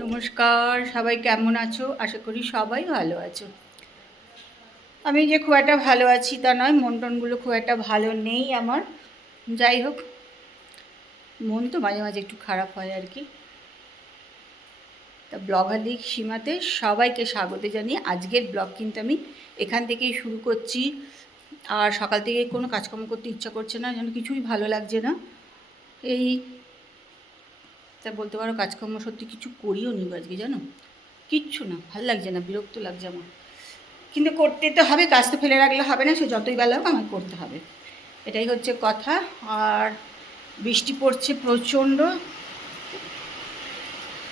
নমস্কার, সবাই কেমন আছো? আশা করি সবাই ভালো আছো। আমি যে খুব একটা ভালো আছি তা নয়, মন টনগুলো খুব একটা ভালো নেই আমার। যাই হোক, মন তো মাঝে মাঝে একটু খারাপ হয় আর কি। তা ব্লগার সীমাতে সবাইকে স্বাগত জানিয়ে আজকের ব্লগ কিন্তু আমি এখান থেকেই শুরু করছি। আর সকাল থেকে কোনো কাজকর্ম করতে ইচ্ছা করছে না, যেন কিছুই ভালো লাগছে না। এই তা বলতে পারো কাজকর্ম সত্যি কিছু করিও নি আজকে, জানো, কিচ্ছু না, ভাল লাগছে না, বিরক্ত লাগছে আমার। কিন্তু করতে তো হবে, কাজ তো ফেলে রাখলে হবে না, সে যতই বেলা হোক আমাকে করতে হবে, এটাই হচ্ছে কথা। আর বৃষ্টি পড়ছে প্রচণ্ড,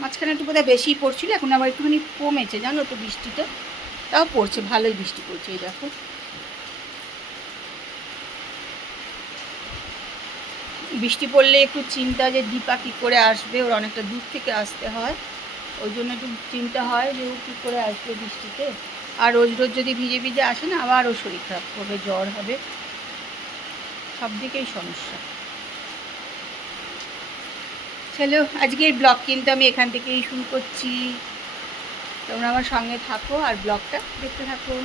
মাঝখানে একটু বোধহয় বেশিই পড়ছিল, এখন আবার একটুখানি কমেছে জানো তো বৃষ্টিটা, তাও পড়ছে, ভালোই বৃষ্টি পড়ছে। এই দেখো, বৃষ্টি পড়লে একটু চিন্তা যে দীপা কী করে আসবে, ওর অনেকটা দূর থেকে আসতে হয়, ওই জন্য একটু চিন্তা হয় যে ও কী করে আসবে বৃষ্টিতে। আর রোজ রোজ যদি ভিজে ভিজে আসে না, আবার ওর শরীর খারাপ করবে, জ্বর হবে, সব দিকেই সমস্যা। চলো, আজকের ব্লগ কিন্তু আমি এখান থেকেই শুরু করছি। তোমরা আমার সঙ্গে থাকো আর ব্লগটা দেখতে থাকো।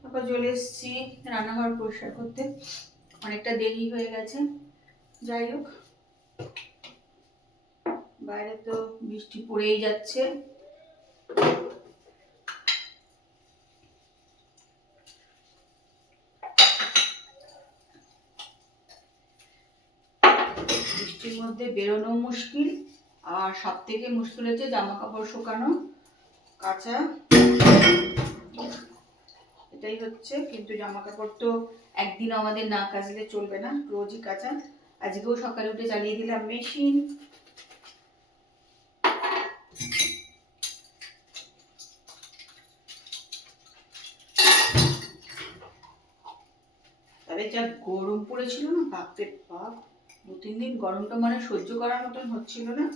তারপর চলে এসেছি রান্নাঘর পরিষ্কার করতে, অনেকটা দেরি হয়ে গেছে। যাই হোক, বাইরে তো বৃষ্টি পড়েই যাচ্ছে। বৃষ্টির মধ্যে বেরোনো মুশকিল, আর সব থেকে মুশকিল হচ্ছে জামা কাপড় শুকানো, কাচা, এটাই হচ্ছে। কিন্তু জামা কাপড় তো একদিন আমাদের না কাচলে চলবে না, রোজই কাচা। আজকেও সকালে উঠে চালিয়ে দিলাম মেশিন। তবে যা গরম পড়েছিল না, বাপরে বাপ, 2-3 দিন গরমটা মানে সহ্য করার মতন হচ্ছিল না।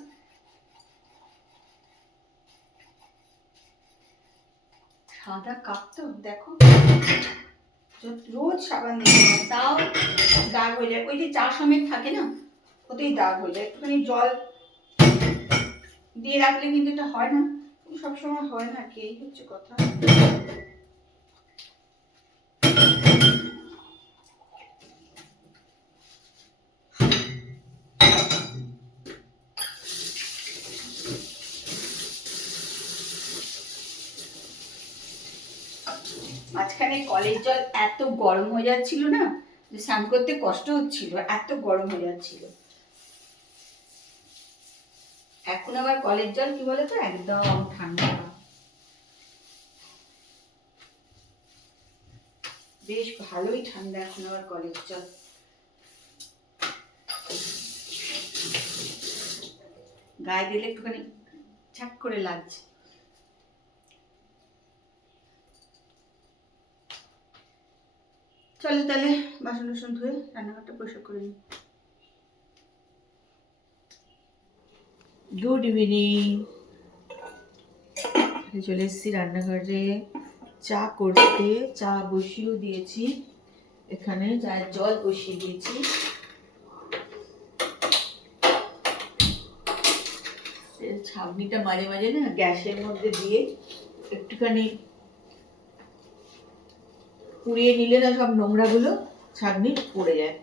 সাদা কাপ তো দেখো, রোজ সাবান দিয়ে তাও দাগ হয়ে যায়, ওই যে চা সমেত থাকে না, ওতেই দাগ হয়ে যায়। একটুখানি জল দিয়ে রাখলে কিন্তু এটা হয় না, সবসময় হয় না কি, এই হচ্ছে কথা। মাঝখানে কলের জল এত গরম হয়ে যাচ্ছিল না, যে স্নান করতে কষ্ট হচ্ছিল, এত গরম হয়ে যাচ্ছিল। এখন আবার কলের জল কি বলতো, একদম ঠান্ডা, বেশ ভালোই ঠান্ডা এখন আবার কলের জল। গায়ে দিলে একটুখানি ছাক করে লাগছে। চলো তাহলে বাসন টাসন ধুয়ে রান্নাঘরটা পরিষ্কার করে নিই। গুড ইভিনিং, চলে এসেছি রান্নাঘরে চা করতে। চা বসিয়েও দিয়েছি, এখানে চায়ের জল বসিয়ে দিয়েছি। ছাঁকনিটা মাঝে মাঝে না গ্যাসের মধ্যে দিয়ে একটুখানি পুড়িয়ে নিলে না, সব নোংরাগুলো ছাঁকনি পড়ে যায়।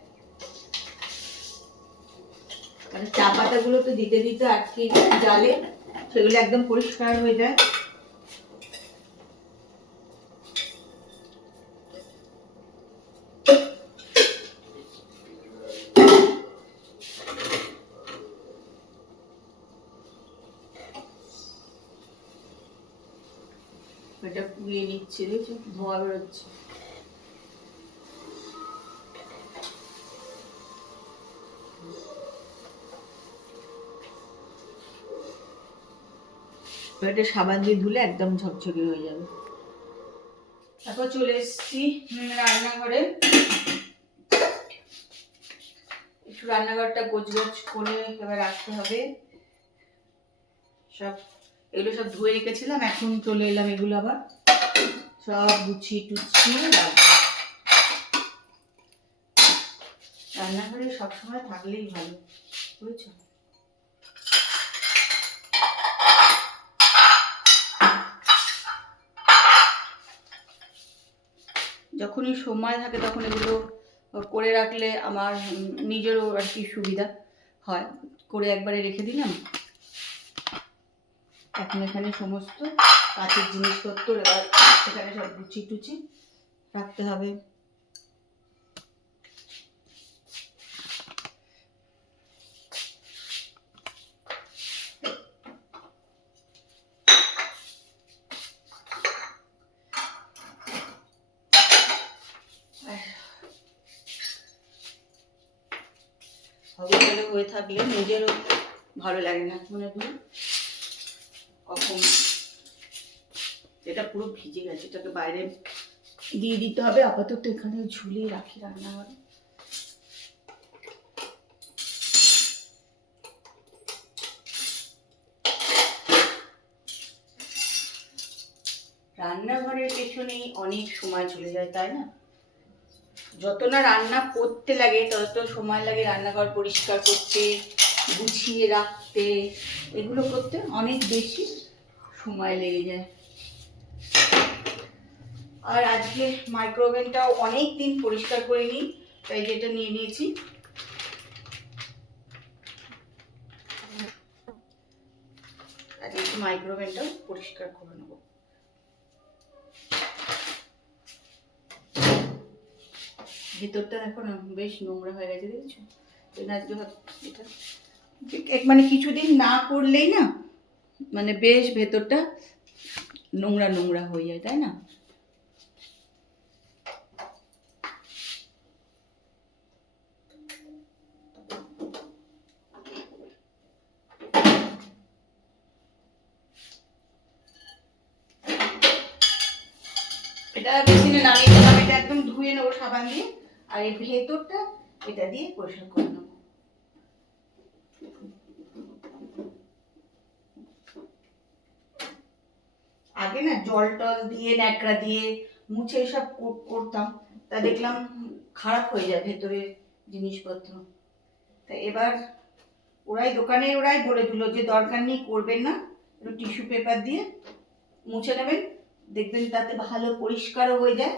মানে চা পাতাগুলো তো দিতে দিতে আটকে জালে, সেগুলো একদম পরিষ্কার হয়ে যায়। এটা পুড়িয়ে নিচ্ছে, দেখছো ধোঁয়া বেরোচ্ছে। এটা সাবান দিয়ে ধুলে একদম ঝকঝকে হয়ে যাবে। তারপর চলে এসেছি রান্নাঘরে, একটু রান্নাঘরটা গোছগাছ করে এবার রাখতে হবে। সব এগুলো সব ধুয়ে রেখেছিলাম, এখন চলে এলাম এগুলো আবার সব গুছিয়ে টুছিয়ে রাখবো। রান্নাঘরে সবসময় থাকলেই ভালো, বুঝছো? যখনই সময় থাকে তখন এগুলো করে রাখলে আমার নিজেরও আর কি সুবিধা হয়। করে একবারে রেখে দিলাম। এখন এখানে সমস্ত কাঁচের জিনিসপত্র এবার এখানে সব গুছিয়ে টুচি রাখতে হবে। ভালো হয়ে থাকলে নিজেরও ভালো লাগে না, মনে করি কখন এটা পুরো ভিজে গেছে, এটাকে বাইরে দিয়ে দিতে হবে। আপাতত এখানে ঝুলিয়ে রাখি রান্নাঘরে। রান্নাঘরের পেছনেই অনেক সময় চলে যায়, তাই না? যত না রান্না করতে লাগে তত সময় লাগে রান্নাঘর পরিষ্কার করতে, গুছিয়ে রাখতে, এগুলো করতে অনেক বেশি সময় লেগে যায়। আর আজকে মাইক্রোওভেনটাও অনেক দিন পরিষ্কার করে নিই, তাই যেটা নিয়ে নিয়েছি। আজকে একটু মাইক্রোওভেনটাও পরিষ্কার করে নেব। ভেতরটা দেখো না বেশ নোংরা হয়ে গেছে, দেখেছো? আজকে এটা মানে কিছুদিন না করলেই না মানে বেশ ভেতরটা নোংরা নোংরা হয়ে যায়, তাই না? এটা বেসিনে নামিয়ে দিলাম, এটা একদম ধুয়ে নেবো সাবান দিয়ে। আর এই ভেতরটা এটা দিয়ে পরিষ্কার করে নেবো। আগে না জল টল দিয়ে ন্যাকড়া দিয়ে মুছে সব করতাম, তা দেখলাম খারাপ হয়ে যায় ভেতরের জিনিসপত্র। তা এবার ওরাই বলে দিল যে দরকার নেই, করবেন না, একটু টিস্যু পেপার দিয়ে মুছে নেবেন, দেখবেন তাতে ভালো পরিষ্কারও হয়ে যায়।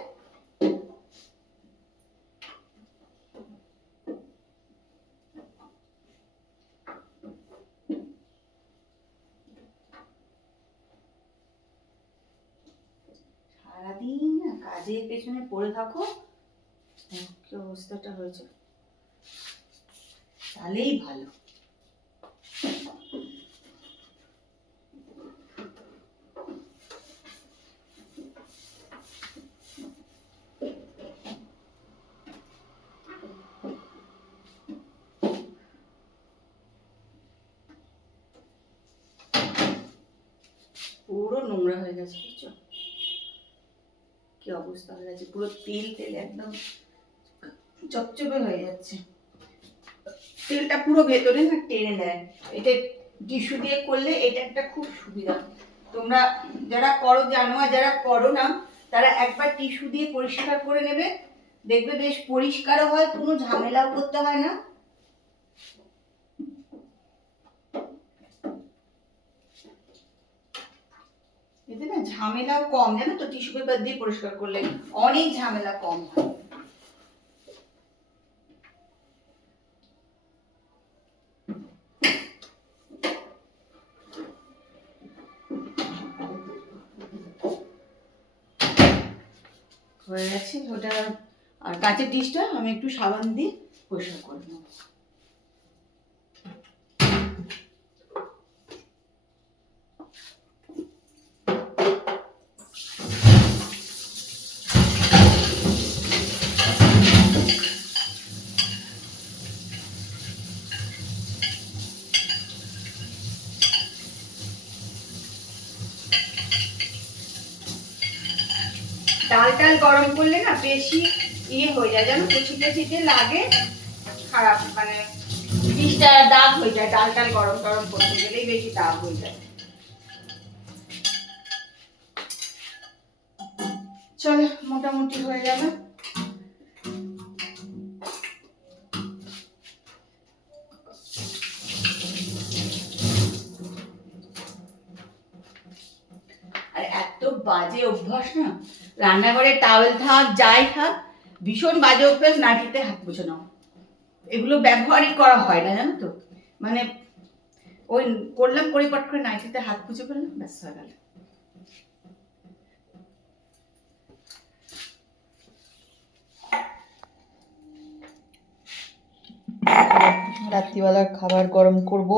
সারাদিন না কাজের পেছনে পড়ে থাকো, কি অবস্থাটা হয়েছে, তাহলেই ভালো। পুরো নোংরা হয়ে গেছে, বুঝছো কি অবস্থা হয়ে গেছে, পুরো তেল তেল একদম চপচপে হয়ে যাচ্ছে। তেলটা পুরো ভেতরে না টেনে নেয়। এটা টিস্যু দিয়ে করলে এটা একটা খুব সুবিধা। তোমরা যারা করো জানো, আর যারা করো না তারা একবার টিস্যু দিয়ে পরিষ্কার করে নেবে, দেখবে বেশ পরিষ্কারও হয়, কোনো ঝামেলাও করতে হয় না। এতে না ঝামেলাও কম, জানো তো? টিস্যু পেপার দিয়ে পরিষ্কার করলে অনেক ঝামেলা কম হয়। হয়ে গেছে ওটা। আর কাঁচের ডিশটা আমি একটু সাবান দিয়ে পরিষ্কার করে নেব। ডাল টাল গরম করলে না বেশি হয়ে যায়, জানো তো? ছিটে ছিটে লাগে, খারাপ মানে দাগ হয়ে যায়, ডাল টাল গরম টরম করতে গেলেই বেশি দাগ হয়ে যায়। চলো মোটামুটি হয়ে যাবে। আর এত বাজে অভ্যাস না, রান্নাঘরে টাওয়েল থাক যাই থাক, ভীষণ বাজে অভ্যাস নাইটিতে হাত মুছে নাও। এগুলো ব্যবহারই করা হয় না, জানো তো। মানে ওই করলাম পরিপাট করে নাইটিতে হাত মুছে ফেললাম, ব্যাস হয়ে গেল। রাত্রিবেলার খাবার গরম করব।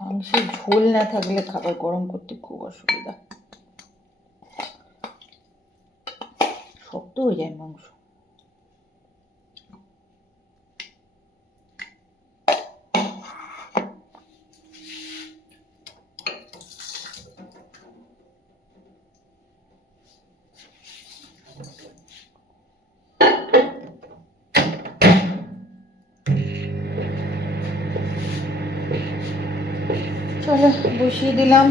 মাংসের ঝোল না থাকলে খাবার গরম করতে খুব অসুবিধা, শক্ত হয়ে যায় মাংস। চলো বসিয়ে দিলাম।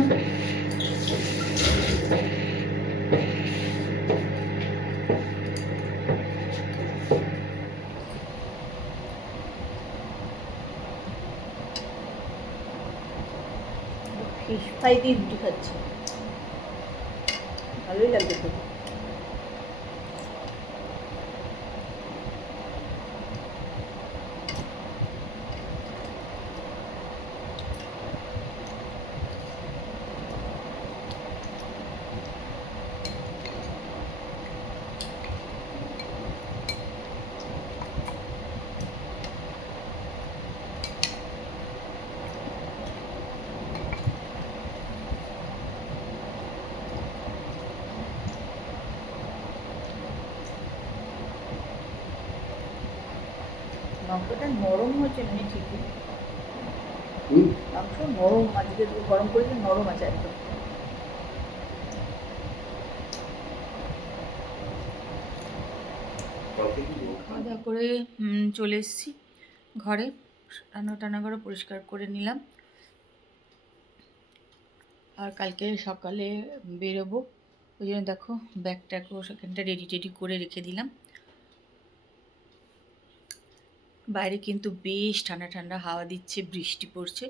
ফিশ ফ্রাই দিয়ে রুটি খাচ্ছি, ভালোই লাগবে তো। মাংসটা নরম হয়েছে মানে ঠিকই, মাংস নরম, আজকে গরম করেছে, নরম আছে একদম। খাওয়া দাওয়া করে চলে এসেছি ঘরে, রান্না টান্না করে পরিষ্কার করে নিলাম। আর কালকে সকালে বেরোবো, ওই জন্য দেখো ব্যাগটাকেও সেখানটা রেডি টেডি করে রেখে দিলাম। বাইরে কিন্তু বেশ ঠান্ডা ঠান্ডা হাওয়া দিচ্ছে, বৃষ্টি পড়ছে,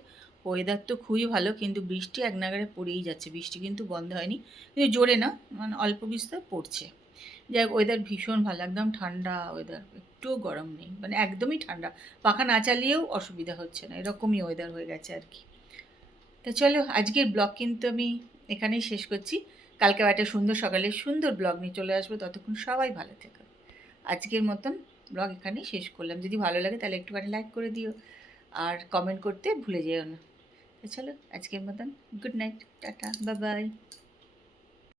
ওয়েদার তো খুবই ভালো, কিন্তু বৃষ্টি এক নাগাড়ে পড়েই যাচ্ছে। বৃষ্টি কিন্তু বন্ধ হয়নি, কিন্তু জোরে না, মানে অল্প বিস্তর পড়ছে। যাই হোক, ওয়েদার ভীষণ ভালো, একদম ঠান্ডা ওয়েদার, একটুও গরম নেই, মানে একদমই ঠান্ডা, পাখা না চালিয়েও অসুবিধা হচ্ছে না, এরকমই ওয়েদার হয়ে গেছে আর কি। তো চলো আজকের ব্লগ কিন্তু আমি এখানেই শেষ করছি। কালকে একটা সুন্দর সকালে সুন্দর ব্লগ নিয়ে চলে আসবো, ততক্ষণ সবাই ভালো থেকো। আজকের মতন ব্লগ এখানেই শেষ করলাম। যদি ভালো লাগে তাহলে একটুখানি লাইক করে দিও, আর কমেন্ট করতে ভুলে যেও না। তো চলো আজকের মতন good night, tata, bye bye.